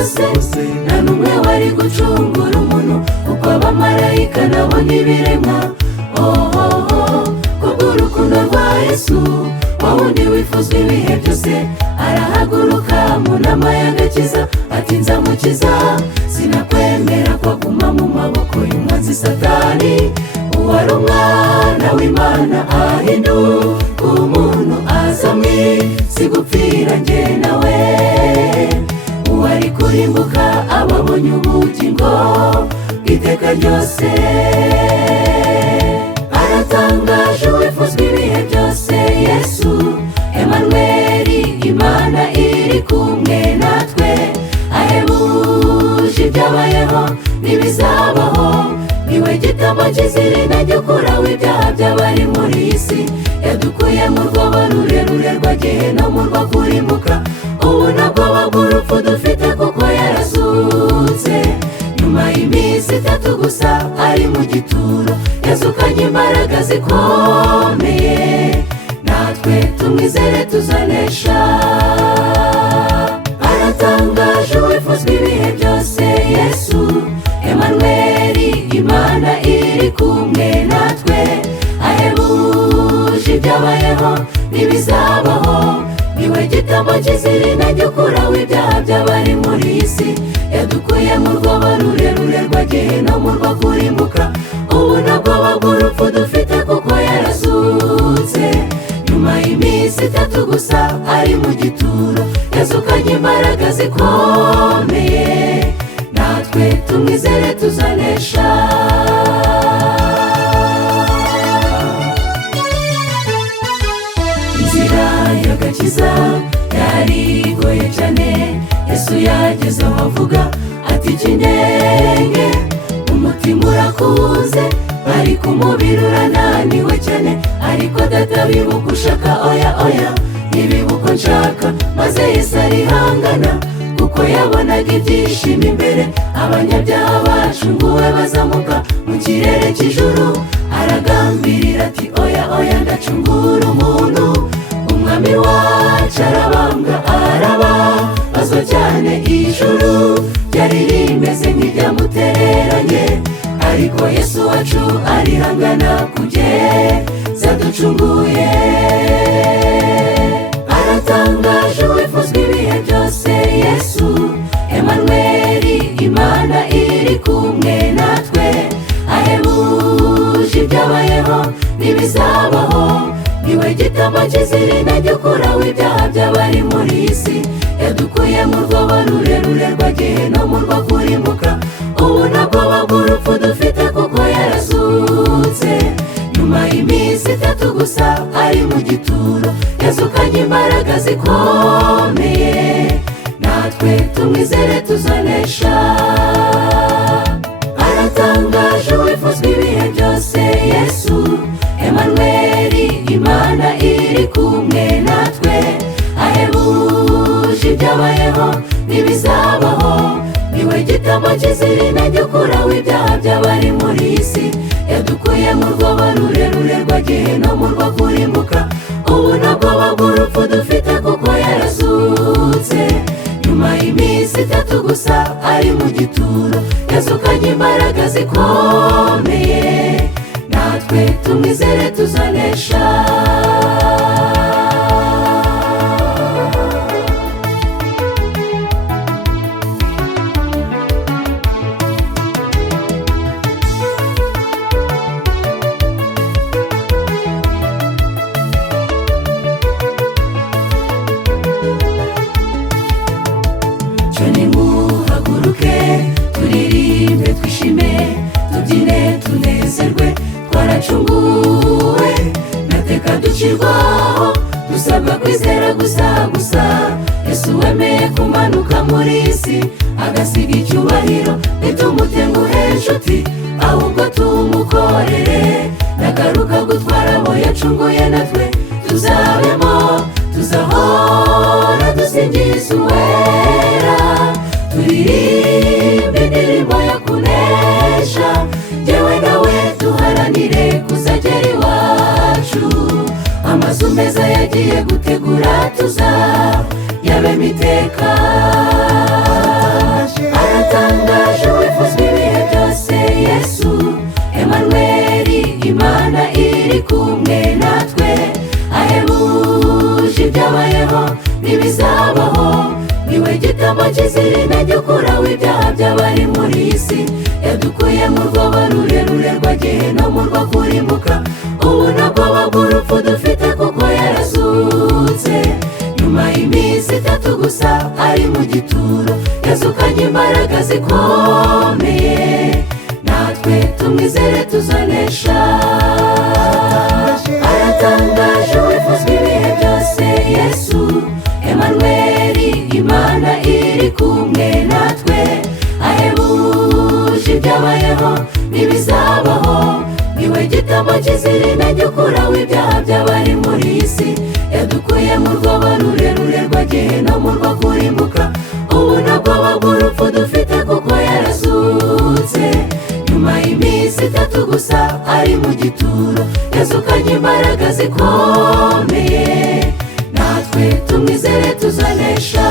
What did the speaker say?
bose nta n'umwe wari gucungura umuntu uko abamarayika nabo n'ibiremwa. Kubw'urukundo rwa Yesu wa wundi wifuzwa ibihe byose, arahaguruka mu nama y'agakiza ati nzamukiza, sinakwemera ko aguma mu maboko y'umwanzi Satani. Uwari umwana w'Imana ahinduka umuntu aza mw'isi gupfira njye nawe, uwari kurimbuka ababonye ubugingo bw'iteka ryose. Aratangaje uwifuzwa ibihe byose, Yesu Emanueli, Imana iri kumwe natwe, ahebuje ibyabayeho n'ibizabaho, niwe gitambo cy'izirina gikuraho ibyaha by'abari muri iyi si, yadukuye mu rwobo rurerure rwa Gehinomu rwo kurimbuka. Ubu nabwo bw'urupfu dufite kuko yarazutse, nyuma y'iminsi 3 gusa ari mu gituro, yazukanye imbaraga zikomeye, natwe tumwizere tuzanesha. Aratangaje uwifuzwa ibihe byose, Yesu Emanueli, Imana iri kumwe natwe, ahebuje ibyabayeho n'ibizabaho, niwe gitambo cy'izirina gikuraho ibyaha by'abari muri iyi si, yadukuye mu rwobo rurerure rwa Gehinomu rwo kurimbuka. Ubu nabwo bw'urupfu dufite kuko yarazutse, nyuma y'iminsi 3 gusa ari mu gituro, yazukanye imbaraga zikomeye, natwe tumwizere tuzanesha. Inzira y'agakiza yari igoye cyane, Yesu yageze aho avuga ati kindenge, umutima urakuze ariko umubiri urananiwe cyane, ariko Data bibuka ushaka, oya oya ntibibuka nshaka. Maze Yesu arihangana kuko yabonaga ibyishimo imbere, abanyabyaha bacunguwe bazamuka mu kirere cy'ijuru. Aragambirira ati oya oya ndacungura umuntu, umwami wacu arabambwa arababazwa cyane. Ijuru ryari rimeze nk'iryamutereranye, ariko Yesu wacu arihangana kugeza ducunguye. Aratangaje uwifuzwa ibihe byose, Yesu Emanueli, Imana iri kumwe natwe, ahebuje ibyabayeho n'ibizabaho, niwe gitambo cy'izirina gikuraho ibyaha by'abari muri iyi si, yadukuye mu rwobo rurerure rwa Gehinomu rwo kurimbuka. Ubu nabwo bw'urupfu dufite kuko yarazutse, nyuma y'iminsi 3 gusa ari mu gituro, yazukanye imbaraga zikomeye, natwe tumwizere tuzanesha. Aratangaje uwifuzwa ibihe byose, Yesu Emanueli, Imana iri kumwe natwe, ahebuje ibyabayeho n'ibizabaho, niwe gitambo cy'izirina gikuraho ibyaha by'abari muri iyi si, yadukuye mu rwobo rurerure rwa Gehinomu rwo kurimbuka. Ubu nabwo bw'urupfu dufite kuko yarazutse, nyuma y'iminsi 3 gusa ari mu gituro, yazukanye imbaraga zikomeye, natwe tumwizere tuzanesha. Nimuhaguruke turirimbe twishime, tubyine tunezerwe, twaracunguwe nateka ducirwaho, dusabwa kwizera gusa. Yesu wemeye kumanuka muri iyi si, agasiga icyubahiro, ntitumutenguhe inshuti, ahubwo tumukorere. Nagaruka gutwara abo yacunguye, natwe tuzabemo, tuzahora dusingiza uwera, turirimbe indirimbo yo kunesha. Jyewe nawe duharanire kuzagera iwacu, amazu meza yagiye gutegura tuzayabemo iteka. kizira intege ukuraho ibyaha by'abari muri iyi si yadukuye mu rwobo rurerure rwa gehinomu rwo kurimbuka ubu ntabwo bw'urupfu dufite kuko yarazutse nyuma y'iminsi 3 gusa ari mu gituro yazukanye imbaraga zikomeye natwe tumwizere tuzanesha aratangaje wifuzwa ibihe byose Yesu Emanueli Imana iri kumwe natwe ahebuje ibyabayeho n'ibizabaho niwe gitambo kizira intege ukuraho ibyaha by'abari muri iyi si yadukuye mu rwobo rurerure rwa gehinomu rwo kurimbuka ubu ntabwo bw'urupfu dufite kuko yarazutse nyuma y'iminsi 3 gusa ari mu gituro yazukanye imbaraga zikomeye natwe tumwizere tuzanesha